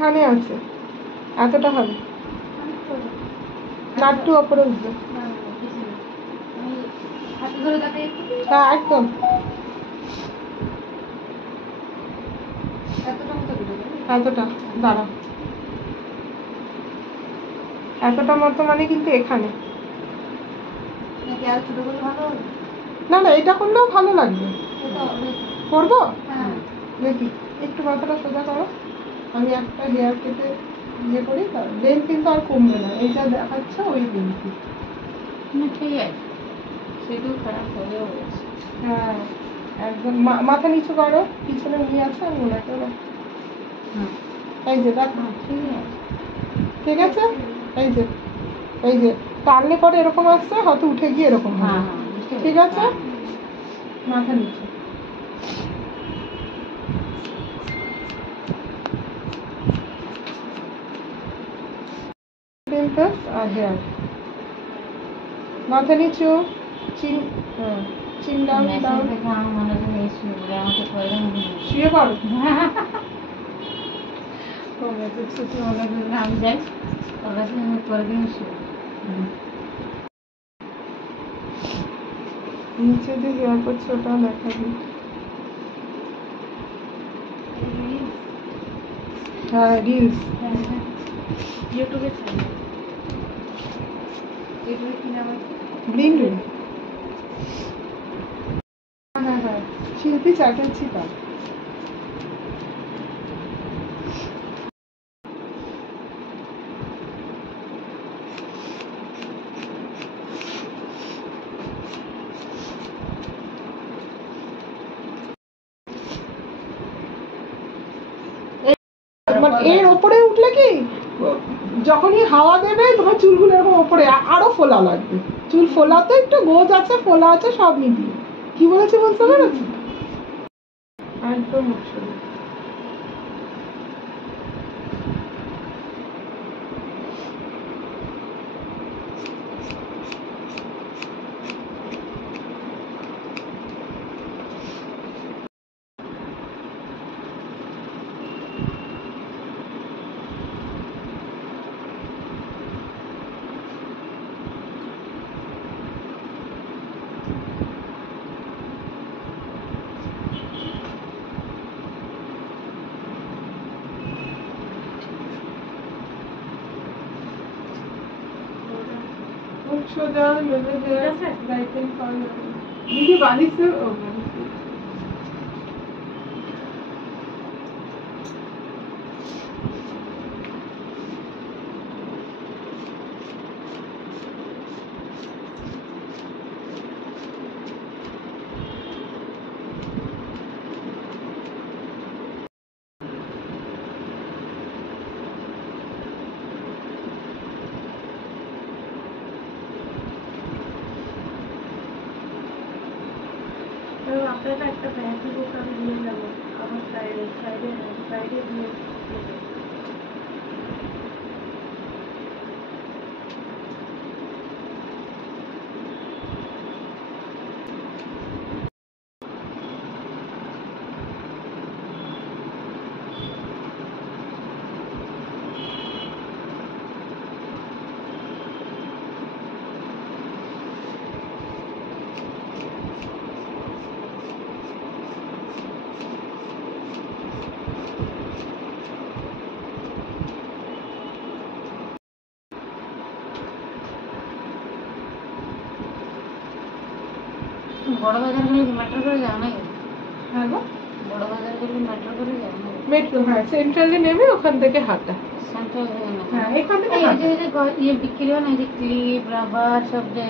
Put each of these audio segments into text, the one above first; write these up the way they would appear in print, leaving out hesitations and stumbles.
এখানে আছে এতটা হবে না, একটু ওপরে উঠবে। হ্যাঁ একদম এতটা দাঁড়া, এতটা মতো মানে কিন্তু এখানে না না, এটা করলেও ভালো লাগবে। করবো দেখি, একটু মাথাটা সোজা করো, আমি একটা হেয়ার কেটে ইয়ে করি, লেন্থ কিন্তু আর কমবে না, এই যা দেখাচ্ছে ওই লেন্থ। ঠিক আছে, সেটাও খারাপ হয়েও গেছে। হ্যাঁ একদম মাথা নিচু করো, পিছনে উনি আছে আমি ওনাকে, এই যে দেখো ঠিক আছে, এই যে এই যে টানলে পরে এরকম আসছে, হয়তো উঠে গিয়ে এরকম হবে। ঠিক আছে, মাথা নিচু। আর হেয়ার, মাথা নিচু, চিন চিন ডাউন ডাউন, শুয়ে পড়ো। আমি যাই পরের নিচে যে হেয়ার করছে ওটা দেখাবি। হ্যাঁ রিলস ইউটিউবে গ্রিন রিল। হ্যাঁ হ্যাঁ, শিল্পী চ্যাটার্জি তার। এর ওপরে উঠলে কি যখনই হাওয়া দেবে তোমার চুলগুলো এরকম ওপরে আরো ফোলা লাগবে। চুল ফোলাতে একটু গোজ আছে, ফোলা আছে, সব মিলিয়ে। কি বলেছি বুঝতে পেরেছি? একদম সোজা দিদি বানিয়েছে। আপনারা একটা ব্যাগ বুক আমি দিয়ে যাবো আমার সাইডে দিয়ে বড় বাজার গেলে মেট্রো করে যাও নাকি? হ্যাঁ গো, বড় বাজার গেলে মেট্রো করে যাও না? মেট্রো, হ্যাঁ সেন্ট্রালে নেমে ওখান থেকে হাঁটা। সেন্ট্রাল হ্যাঁ এখান থেকে ইয়ে বিক্রি হয় না, যে ক্লিপ রাবার সব যে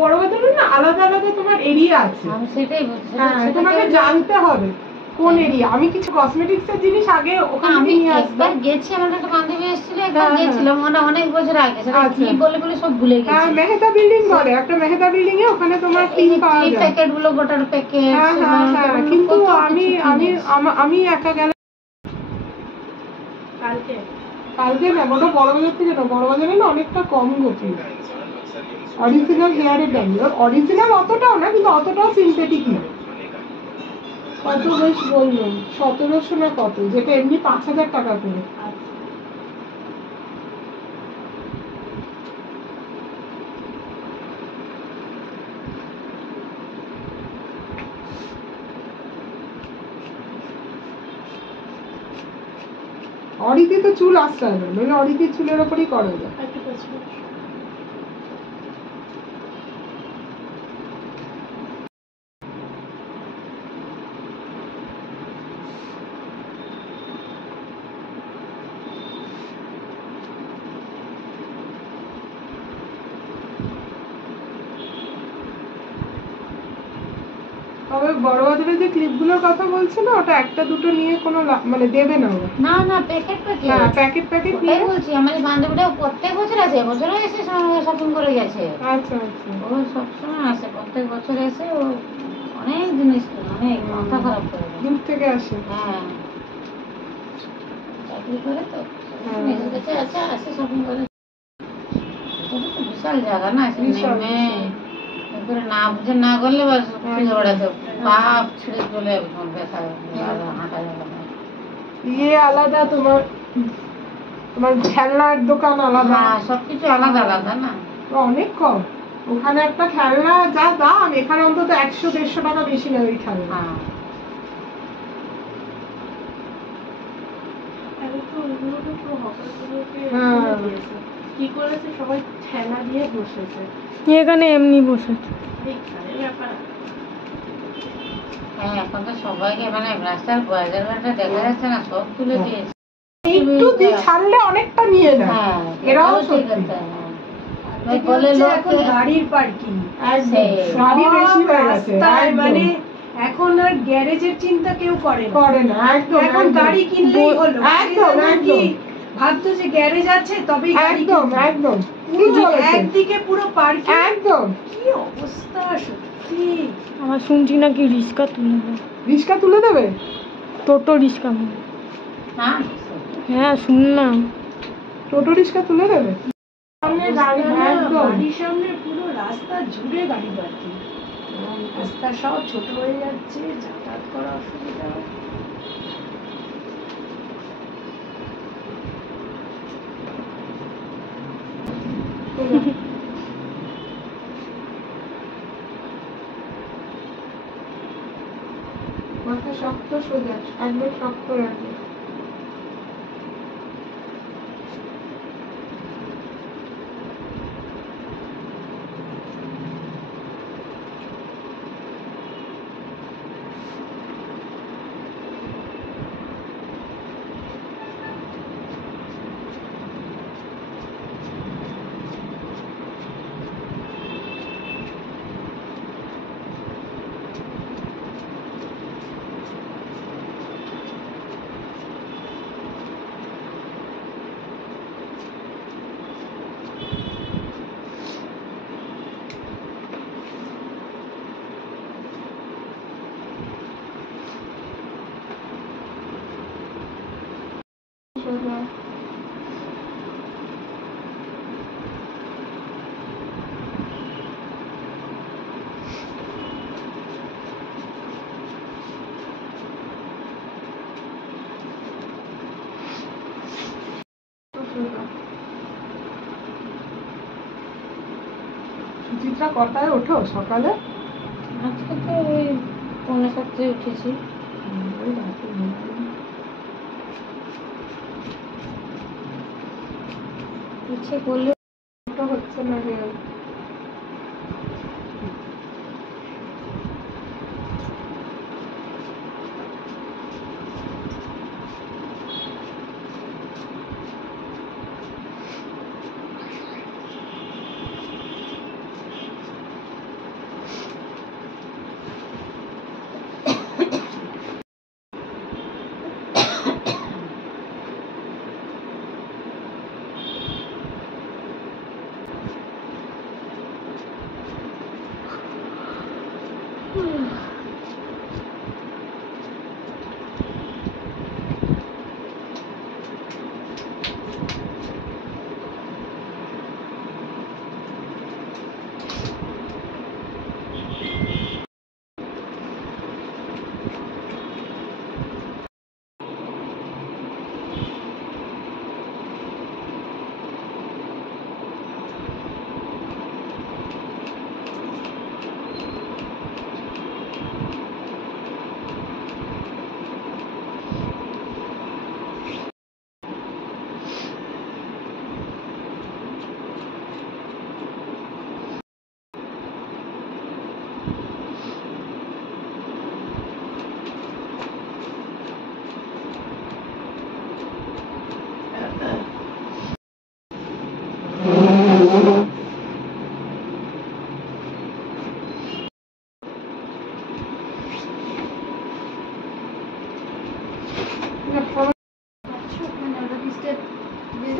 বড় বাজারে না আলাদা আলাদা তোমার এরিয়া আছে। আমি সেটাই বলছি, তোমাকে জানতে হবে কোন এরিয়া। আমি কিছু কসমেটিক্স এর জিনিস আগে ওখান থেকে নিয়ে আসতাম। একবার গেছি, আমার একটা বান্ধবী এসেছিল, একবার গেছিলাম, ওটা অনেক বছর আগে, সেটা কি বলে বলে সব ভুলে গেছি। হ্যাঁ মেহতা বিল্ডিং বলে, একটা মেহতা বিল্ডিং এ ওখানে তোমার ক্লিপ পাওয়া যায়, প্যাকেট গুলো গোটার প্যাকেট। হ্যাঁ হ্যাঁ, কিন্তু আমি একা গেলে কালকে না, ওটা বড় বাজার থেকে না, বড় বাজারে না অনেকটা কম গতি। অরিজিনাল হেয়ারের দাম, অরিজিনাল অতটাও না, কিন্তু অতটাও সিনথেটিক না। কত বেশ বললাম 1700 না কত, যেটা এমনি 5000 টাকা করে। অরিতি তো চুল আসতে হবে, নইলে অরিতির চুলের ওপরই করা যায়। তবে বড় বাজারের যে ক্লিপগুলোর কথা বলছি না, ওটা একটা দুটো নিয়ে কোনো মানে দেবে না ওরা। না না, প্যাকেট প্যাকেট। হ্যাঁ, প্যাকেট প্যাকেট নিয়ে বলছি, আমার বান্ধবীটা প্রত্যেক বছর আসে, এবছরও এসে শপিং করে গেছে। আচ্ছা আচ্ছা। ও সবসময় আসে, প্রত্যেক বছর এসে ও অনেক জিনিস কিনে, অনেক মাথা খারাপ করে। দূর থেকে আসে। হ্যাঁ, চাকরি করে তো নিজের কাছে আছে, আসে শপিং করে। ওটা তো বিশাল জায়গা না, করে না বুঝে না করলে বাস ওড়াতে পাপ ছিঁড়ে চলে যাবে, তোমার ব্যথা হাঁটা যাবে না। ইয়ে আলাদা, তোমার তোমার খেলনার দোকান আলাদা, সবকিছু আলাদা আলাদা না, অনেক কম। ওখানে একটা খেলনা যা দাম, এখানে অন্তত 100-150 টাকা বেশি নেয় ওই খেলনা। কি করেছে, সবাই ঠেলা দিয়ে বসেছে, এখানে এমনি বসেছে। হ্যাঁ, এখন তো সবাইকে মানে রাস্তার বাজার ঘাটে দেখা যাচ্ছে না, সব তুলে দিয়েছে। একটু ছাড়লে অনেকটা নিয়ে নেয়। হ্যাঁ, এরাও সত্যি। বলে এখন গাড়ির পার্কিং, গাড়ি বেশি হয়ে গেছে, মানে এখন আর গ্যারেজের চিন্তা কেউ করে না। একদম, এখন গাড়ি কিনলেই হলো। একদম একদম ভাবতো যে গ্যারেজ আছে তবেই গাড়ি, একদম একদম একদিকে পুরো পার্কিং। একদম কি অবস্থা সত্যি। আমার শুনছি নাকি রিক্সা তুলে দেবে। রিক্সা তুলে দেবে? টোটো রিক্সা? হ্যাঁ, শুনলাম টোটো রিক্সা তুলে দেবে। বাড়ির সামনে পুরো রাস্তা জুড়ে গাড়ি পার্কিং, রাস্তা সব ছোট হয়ে যাচ্ছে, যাতায়াত করা অসুবিধা। মাথা শক্ত সোজা, একদম শক্ত রাখবে। সুচিত্রা কটায় ওঠো সকালে? আজকে তো ওই 6:45 উঠেছি। ইচ্ছে করলে হচ্ছে না।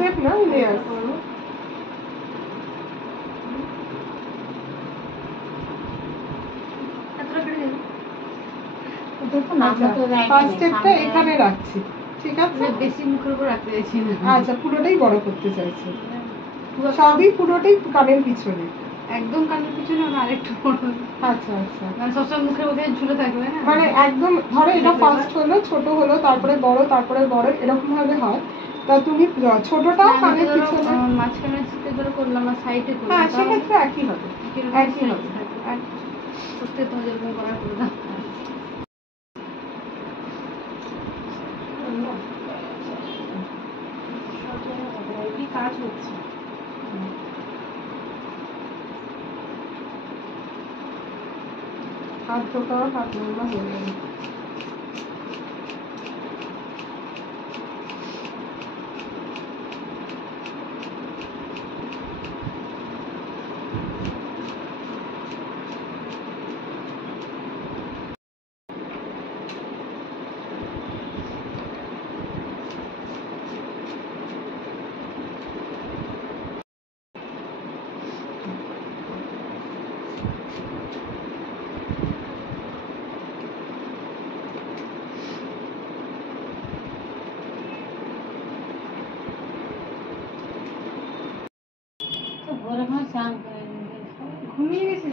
সেফ না লেয়ার। দেখুন আমরা তো যাইনি, ফার্স্ট স্টেপটা সামনে- এখানে রাখছি, ঠিক আছে? বেশি মুখের উপর রাখতে চাইছি না, আচ্ছা, পুরোটাই বড় করতে চাইছে, সবই পুরোটাই কানের পিছনে। একদম কানের পিছনে না, আরেকটু বড়, আচ্ছা আচ্ছা, মানে সবসময় মুখের মধ্যে ঝুলে থাকবে না, মানে একদম ধরো এটা ফার্স্ট হলো, ছোট হলো, তারপরে বড়, তারপরে বড়, এরকম ভাবে হয়। তা তুমি ছোটটাও কানের পিছনে, মাঝখানে চিতে ধরে করলাম আর সাইডে করলাম, হ্যাঁ সেক্ষেত্রে একই হবে, একই হবে। করতে তোমার যেরকম করার করে দাও। কি কাজ হচ্ছে? হাত ঢোকাও, হাত নোংরা হয়ে যাবে। তো ভোরে আমার স্নান করে নিয়ে গেছে। ঘুমিয়ে গেছে।